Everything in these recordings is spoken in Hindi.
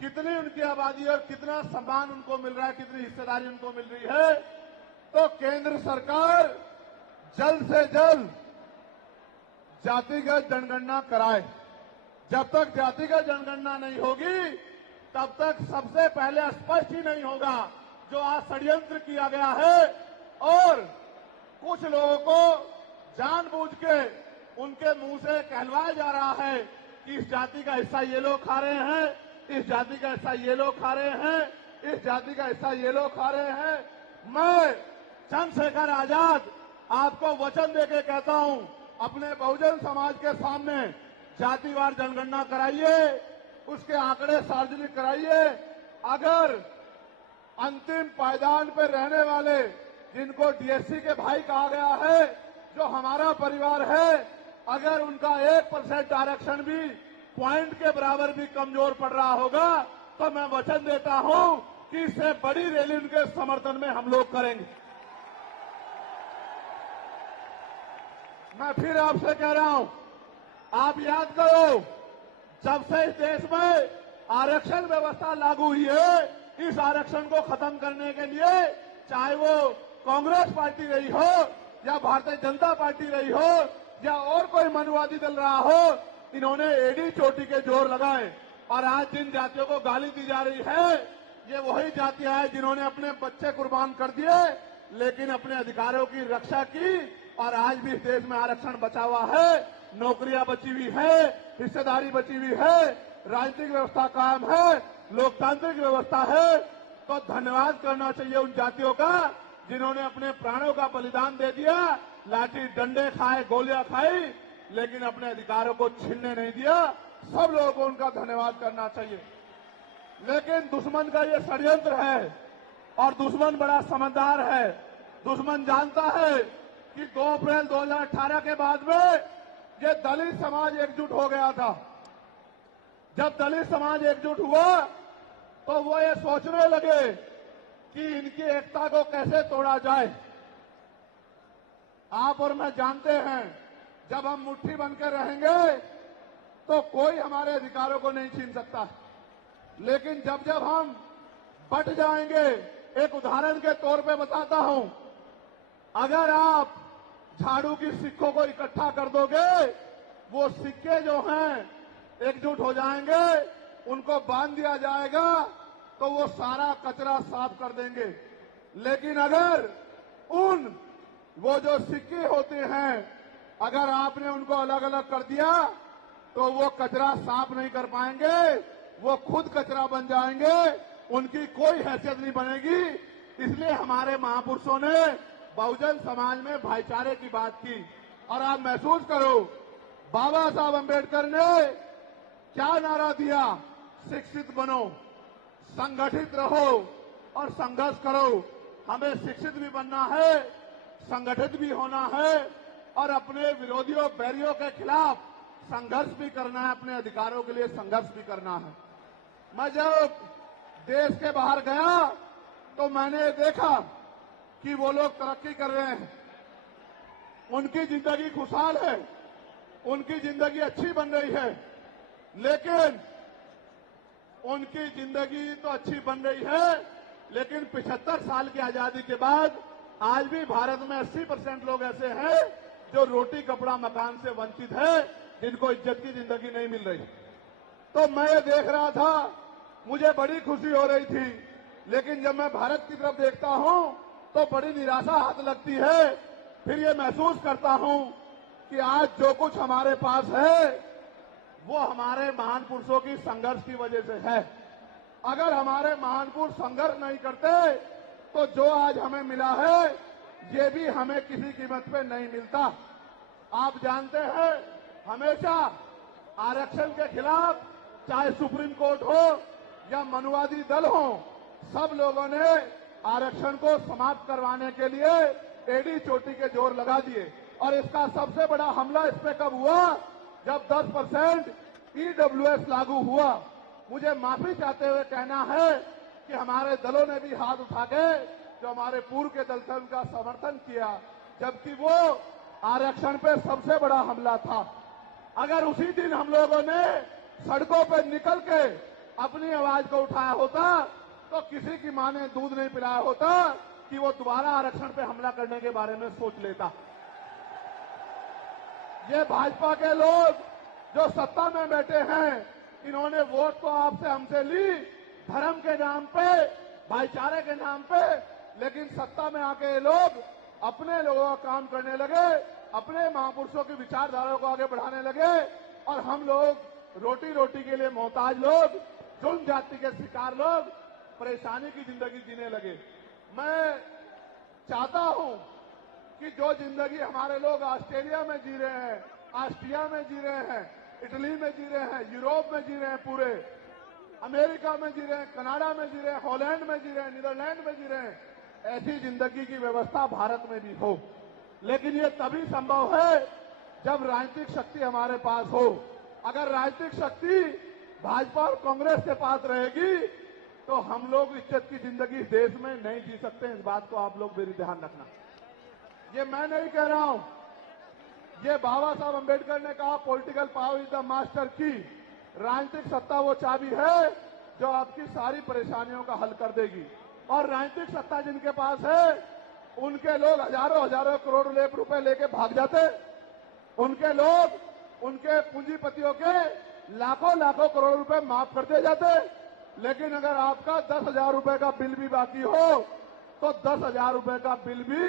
कितनी उनकी आबादी और कितना सम्मान उनको मिल रहा है, कितनी हिस्सेदारी उनको मिल रही है। तो केंद्र सरकार जल्द से जल्द जातिगत जनगणना कराए। जब तक जातिगत जनगणना नहीं होगी तब तक सबसे पहले स्पष्ट ही नहीं होगा जो आज षड्यंत्र किया गया है और कुछ लोगों को जानबूझ के उनके मुंह से कहलवाया जा रहा है कि इस जाति का हिस्सा ये लोग खा रहे हैं, इस जाति का हिस्सा ये लोग खा रहे हैं, इस जाति का हिस्सा ये लोग खा रहे हैं। मैं चंद्रशेखर आजाद आपको वचन देके कहता हूं, अपने बहुजन समाज के सामने जातिवार जनगणना कराइए, उसके आंकड़े सार्वजनिक कराइए। अगर अंतिम पायदान पर रहने वाले जिनको डीएससी के भाई कहा गया है, जो हमारा परिवार है, अगर उनका 1% आरक्षण भी पॉइंट के बराबर भी कमजोर पड़ रहा होगा तो मैं वचन देता हूं कि इससे बड़ी रैली उनके समर्थन में हम लोग करेंगे। मैं फिर आपसे कह रहा हूं, आप याद करो, जब से इस देश में आरक्षण व्यवस्था लागू हुई है, इस आरक्षण को खत्म करने के लिए चाहे वो कांग्रेस पार्टी रही हो या भारतीय जनता पार्टी रही हो या और कोई मनुवादी दल रहा हो, इन्होंने एड़ी चोटी के जोर लगाए। और आज जिन जातियों को गाली दी जा रही है, ये वही जातियां हैं जिन्होंने अपने बच्चे कुर्बान कर दिए लेकिन अपने अधिकारों की रक्षा की और आज भी इस देश में आरक्षण बचा हुआ है, नौकरियां बची हुई है, हिस्सेदारी बची हुई है, राजनीतिक व्यवस्था कायम है, लोकतांत्रिक व्यवस्था है। तो धन्यवाद करना चाहिए उन जातियों का जिन्होंने अपने प्राणों का बलिदान दे दिया, लाठी डंडे खाए, गोलियां खाई, लेकिन अपने अधिकारों को छीनने नहीं दिया। सब लोगों को उनका धन्यवाद करना चाहिए। लेकिन दुश्मन का ये षड्यंत्र है और दुश्मन बड़ा समझदार है। दुश्मन जानता है कि 2 अप्रैल 2018 के बाद में ये दलित समाज एकजुट हो गया था। जब दलित समाज एकजुट हुआ तो वो ये सोचने लगे कि इनकी एकता को कैसे तोड़ा जाए। आप और मैं जानते हैं, जब हम मुट्ठी बनकर रहेंगे तो कोई हमारे अधिकारों को नहीं छीन सकता। लेकिन जब जब हम बट जाएंगे, एक उदाहरण के तौर पे बताता हूं, अगर आप झाड़ू की सिक्कों को इकट्ठा कर दोगे, वो सिक्के जो हैं एकजुट हो जाएंगे, उनको बांध दिया जाएगा तो वो सारा कचरा साफ कर देंगे। लेकिन अगर वो जो सिक्के होते हैं, अगर आपने उनको अलग अलग कर दिया तो वो कचरा साफ नहीं कर पाएंगे, वो खुद कचरा बन जाएंगे, उनकी कोई हैसियत नहीं बनेगी। इसलिए हमारे महापुरुषों ने बहुजन समाज में भाईचारे की बात की। और आप महसूस करो, बाबा साहब अम्बेडकर ने क्या नारा दिया? शिक्षित बनो, संगठित रहो और संघर्ष करो। हमें शिक्षित भी बनना है, संगठित भी होना है और अपने विरोधियों बैरियों के खिलाफ संघर्ष भी करना है, अपने अधिकारों के लिए संघर्ष भी करना है। मैं जब देश के बाहर गया तो मैंने देखा कि वो लोग तरक्की कर रहे हैं, उनकी जिंदगी खुशहाल है, उनकी जिंदगी अच्छी बन रही है। लेकिन उनकी जिंदगी तो अच्छी बन रही है, लेकिन 75 साल की आजादी के बाद आज भी भारत में 80% लोग ऐसे हैं जो रोटी कपड़ा मकान से वंचित है, जिनको इज्जत की जिंदगी नहीं मिल रही। तो मैं ये देख रहा था, मुझे बड़ी खुशी हो रही थी। लेकिन जब मैं भारत की तरफ देखता हूं तो बड़ी निराशा हाथ लगती है। फिर ये महसूस करता हूं कि आज जो कुछ हमारे पास है वो हमारे महान पुरुषों की संघर्ष की वजह से है। अगर हमारे महान पुरुष संघर्ष नहीं करते तो जो आज हमें मिला है ये भी हमें किसी कीमत पे नहीं मिलता। आप जानते हैं, हमेशा आरक्षण के खिलाफ चाहे सुप्रीम कोर्ट हो या मनुवादी दल हो, सब लोगों ने आरक्षण को समाप्त करवाने के लिए एड़ी चोटी के जोर लगा दिए। और इसका सबसे बड़ा हमला इस पे कब हुआ? जब 10% ईडब्ल्यूएस लागू हुआ। मुझे माफी चाहते हुए कहना है कि हमारे दलों ने भी हाथ उठा के जो हमारे पूर्व के दल थे उनका समर्थन किया, जबकि वो आरक्षण पे सबसे बड़ा हमला था। अगर उसी दिन हम लोगों ने सड़कों पर निकल के अपनी आवाज को उठाया होता तो किसी की मां ने दूध नहीं पिलाया होता कि वो दोबारा आरक्षण पे हमला करने के बारे में सोच लेता। ये भाजपा के लोग जो सत्ता में बैठे हैं, इन्होंने वोट तो आपसे हमसे ली धर्म के नाम पे, भाईचारे के नाम पे, लेकिन सत्ता में आके ये लोग अपने लोगों का काम करने लगे, अपने महापुरुषों की विचारधारा को आगे बढ़ाने लगे और हम लोग रोटी रोटी के लिए मोहताज लोग, जुल्म जाति के शिकार लोग परेशानी की जिंदगी जीने लगे। मैं चाहता हूं कि जो जिंदगी हमारे लोग ऑस्ट्रेलिया में जी रहे हैं, ऑस्ट्रिया में जी रहे हैं, इटली में जी रहे हैं, यूरोप में जी रहे हैं, पूरे अमेरिका में जी रहे हैं, कनाडा में जी रहे हैं, हॉलैंड में जी रहे हैं, नीदरलैंड में जी रहे हैं, ऐसी जिंदगी की व्यवस्था भारत में भी हो। लेकिन ये तभी संभव है जब राजनीतिक शक्ति हमारे पास हो। अगर राजनीतिक शक्ति भाजपा और कांग्रेस के पास रहेगी तो हम लोग इज्जत की जिंदगी देश में नहीं जी सकते। इस बात को आप लोग मेरी ध्यान रखना। ये मैं नहीं कह रहा हूं, ये बाबा साहब अंबेडकर ने कहा, political power is the master की। राजनीतिक सत्ता वो चाबी है जो आपकी सारी परेशानियों का हल कर देगी। और राजनीतिक सत्ता जिनके पास है उनके लोग हजारों हजारों करोड़ रुपए लेके भाग जाते। उनके लोग उनके पूंजीपतियों के लाखों लाखों करोड़ रुपए माफ कर दिए जाते। लेकिन अगर आपका 10,000 रुपए का बिल भी बाकी हो तो 10,000 रुपए का बिल भी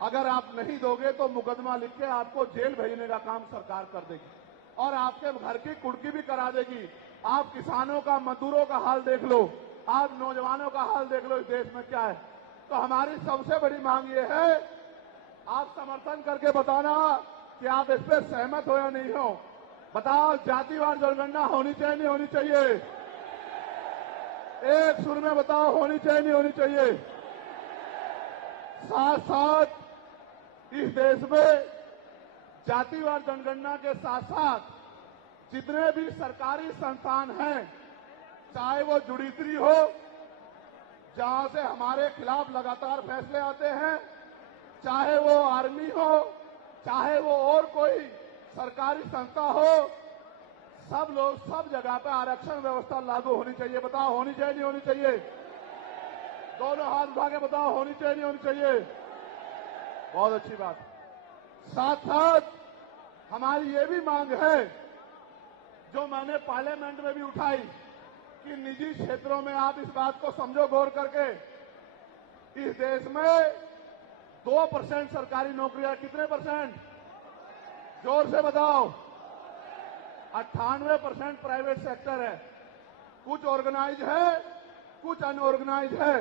अगर आप नहीं दोगे तो मुकदमा लिख के आपको जेल भेजने का काम सरकार कर देगी और आपके घर की कुर्की भी करा देगी। आप किसानों का, मजदूरों का हाल देख लो, आप नौजवानों का हाल देख लो इस देश में क्या है। तो हमारी सबसे बड़ी मांग ये है, आप समर्थन करके बताना कि आप इस पर सहमत हो या नहीं हो। बताओ, जातिवार जनगणना होनी चाहिए नहीं होनी चाहिए? एक सुर में बताओ, होनी चाहिए नहीं होनी चाहिए? साथ साथ इस देश में जातिवार जनगणना के साथ साथ जितने भी सरकारी संस्थान हैं, चाहे वो जुडिशरी हो जहां से हमारे खिलाफ लगातार फैसले आते हैं, चाहे वो आर्मी हो, चाहे वो और कोई सरकारी संस्था हो, सब लोग सब जगह पे आरक्षण व्यवस्था लागू होनी चाहिए। बताओ, होनी चाहिए नहीं होनी चाहिए? दोनों हाथ उठा के बताओ, होनी चाहिए नहीं होनी चाहिए? बहुत अच्छी बात। साथ साथ हमारी ये भी मांग है जो मैंने पार्लियामेंट में भी उठाई कि निजी क्षेत्रों में आप इस बात को समझो गौर करके, इस देश में 2% सरकारी नौकरियां, कितने परसेंट? जोर से बताओ। 98% प्राइवेट सेक्टर है। कुछ ऑर्गेनाइज है, कुछ अनऑर्गेनाइज है।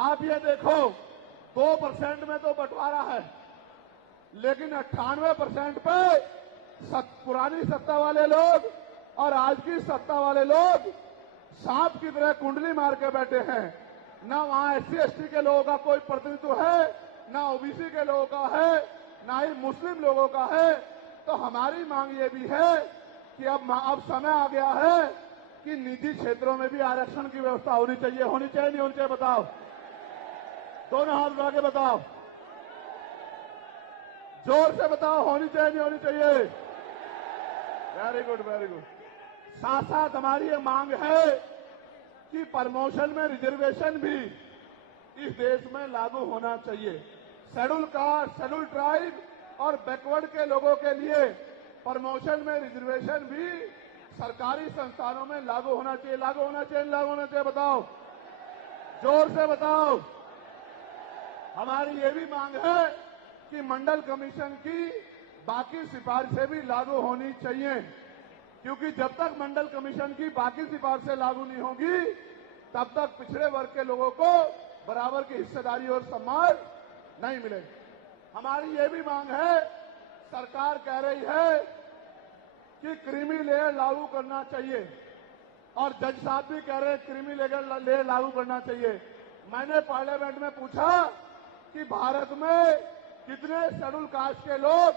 आप ये देखो, 2% में तो बंटवारा है, लेकिन 98% पे पुरानी सत्ता वाले लोग और आज की सत्ता वाले लोग सांप की तरह कुंडली मार के बैठे हैं। ना वहां SC/ST के लोगों का कोई प्रतिनिधित्व है, ना OBC के लोगों का है, ना ही मुस्लिम लोगों का है। तो हमारी मांग ये भी है कि अब समय आ गया है कि निजी क्षेत्रों में भी आरक्षण की व्यवस्था होनी चाहिए। होनी चाहिए नहीं होनी चाहिए? बताओ, दोनों हाथ उठा के बताओ, जोर से बताओ, होनी चाहिए नहीं होनी चाहिए? Very good, very good. साथ साथ हमारी ये मांग है कि प्रमोशन में रिजर्वेशन भी इस देश में लागू होना चाहिए। शेड्यूल कास्ट, शेड्यूल ट्राइब और बैकवर्ड के लोगों के लिए प्रमोशन में रिजर्वेशन भी सरकारी संस्थानों में लागू होना चाहिए। लागू होना चाहिए, लागू होना चाहिए? बताओ, जोर से बताओ। हमारी ये भी मांग है कि मंडल कमीशन की बाकी सिफारिशें भी लागू होनी चाहिए, क्योंकि जब तक मंडल कमीशन की बाकी सिफारिशें लागू नहीं होगी तब तक पिछड़े वर्ग के लोगों को बराबर की हिस्सेदारी और सम्मान नहीं मिलेगी। हमारी ये भी मांग है, सरकार कह रही है कि क्रीमी लेयर लागू करना चाहिए और जज साहब भी कह रहे हैं क्रीमी लेयर लागू करना चाहिए। मैंने पार्लियामेंट में पूछा कि भारत में कितने शेड्यूल कास्ट के लोग,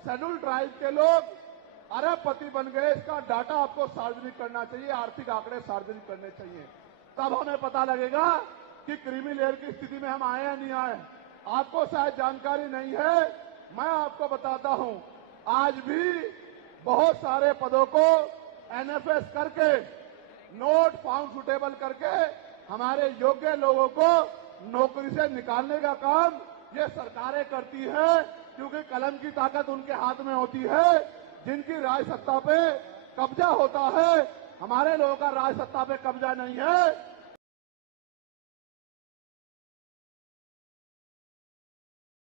शेड्यूल ट्राइब के लोग अरबपति बन गए, इसका डाटा आपको सार्वजनिक करना चाहिए, आर्थिक आंकड़े सार्वजनिक करने चाहिए। तब हमें पता लगेगा कि क्रीमी लेयर की स्थिति में हम आए या नहीं आए। आपको शायद जानकारी नहीं है, मैं आपको बताता हूं, आज भी बहुत सारे पदों को NFS करके नोट फाउंड सुटेबल करके हमारे योग्य लोगों को नौकरी से निकालने का काम ये सरकारें करती है, क्योंकि कलम की ताकत उनके हाथ में होती है। जिनकी राज सत्ता पे कब्जा होता है, हमारे लोगों का राज सत्ता पे कब्जा नहीं है।